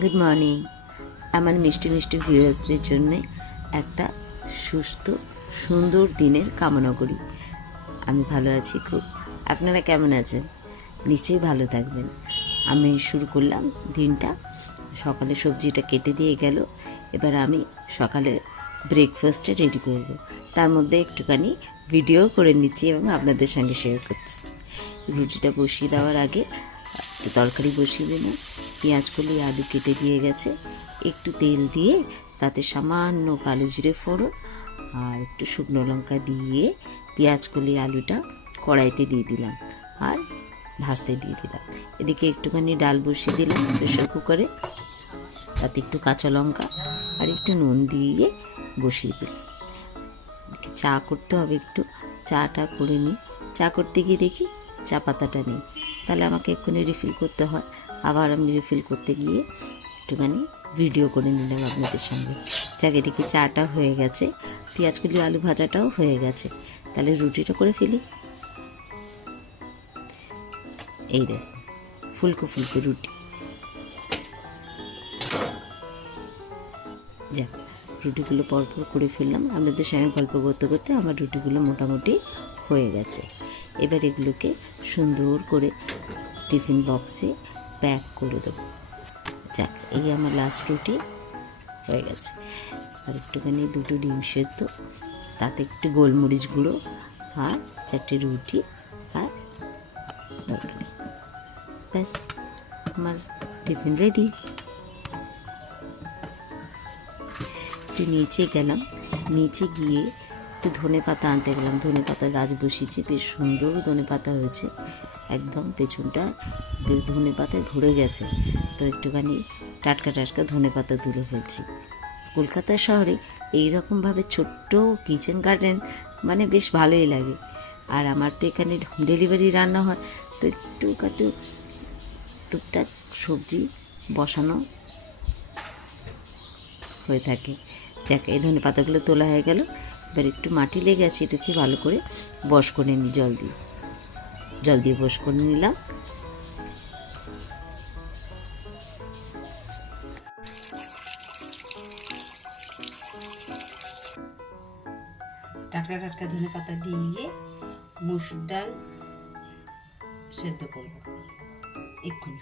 Good morning. আমার মিষ্টি মিষ্টি ভিউয়ার্সদের জন্যে একটা সুস্থ সুন্দর দিনের কামনা করি। আমি ভালো আছি খুব। আপনারা কেমন আছেন? নিশ্চয়ই ভালো থাকবেন। আমি শুরু করলাম দিনটা। সকালে সবজিটা কেটে দিয়ে গেল। এবার আমি সকালে ব্রেকফাস্টে রেডি করব। তার মধ্যে একটুখানি ভিডিও করে নিচ্ছি এবং আপনাদের সঙ্গে শেয়ার করছি। রুটিটা বসিয়ে দেওয়ার আগে তরকারি বসিয়ে দিলাম। পেঁয়াজ কলি আলু কেটে দিয়ে গেছে, একটু তেল দিয়ে তাতে সামান্য কালো জিরে ফোড়ন আর একটু শুকনো লঙ্কা দিয়ে পেঁয়াজ কলি আলুটা কড়াইতে দিয়ে দিলাম আর ভাজতে দিয়ে দিলাম। এদিকে একটুখানি ডাল বসিয়ে দিলাম প্রেশার কুকারে, তাতে একটু কাঁচা লঙ্কা আর একটু নুন দিয়ে বসিয়ে দিলাম। চা করতে হবে, একটু চাটা করে নিই। চা করতে গিয়ে দেখি চা পাতাটা নেই, তাহলে আমাকে এক্ষুনি রিফিল করতে হয়। আবার আমি রিফিল করতে গিয়ে একটুখানি ভিডিও করে নিলাম আপনাদের সঙ্গে। যাকে দেখি চাটা হয়ে গেছে, পেঁয়াজকলি আলু ভাজাটাও হয়ে গেছে, তাহলে রুটিটা করে ফেলি। এই দেখ ফুলকো ফুলকো রুটি। যাক, রুটিগুলো পরপর করে ফেললাম। আপনাদের সঙ্গে গল্প করতে করতে আমার রুটিগুলো মোটামুটি হয়ে গেছে। এবার এগুলোকে সুন্দর করে টিফিন বক্সে প্যাক করে দেবো। যাক, এই আমার লাস্ট রুটি হয়ে গেছে। আর একটুখানি দুটো ডিম সেদ্ধ, তাতে একটু গোলমরিচ গুঁড়ো আর 4টে রুটি আর তরকারি। ব্যাস, আমার টিফিন রেডি। একটু নিচে গেলাম, নিচে গিয়ে একটু ধনে পাতা আনতে গেলাম। ধনে পাতা গাছ বসিয়েছি, বেশ সুন্দর ধনে পাতা হয়েছে, একদম পেছনটা ধনে পাতায় ভরে গেছে। তো একটুখানি টাটকা টাটকা ধনে পাতা তুলে ফেলছি। কলকাতা শহরে এইরকমভাবে ছোট্ট কিচেন গার্ডেন মানে বেশ ভালোই লাগে। আর আমার তো এখানে হোম ডেলিভারি রান্না হয়, তো একটু টুকটাক সবজি বসানো হয়ে থাকে। যাক, এই ধনে পাতাগুলো তোলা হয়ে গেল। এবার একটু মাটি লেগে আছে, এটাকে ভালো করে বস করে নিই। জল দিয়ে বস করে নিলাম। টাটকা টাটকা ধনে পাতা দিয়ে মসুর ডাল সেদ্ধ করবো এক্ষুনি।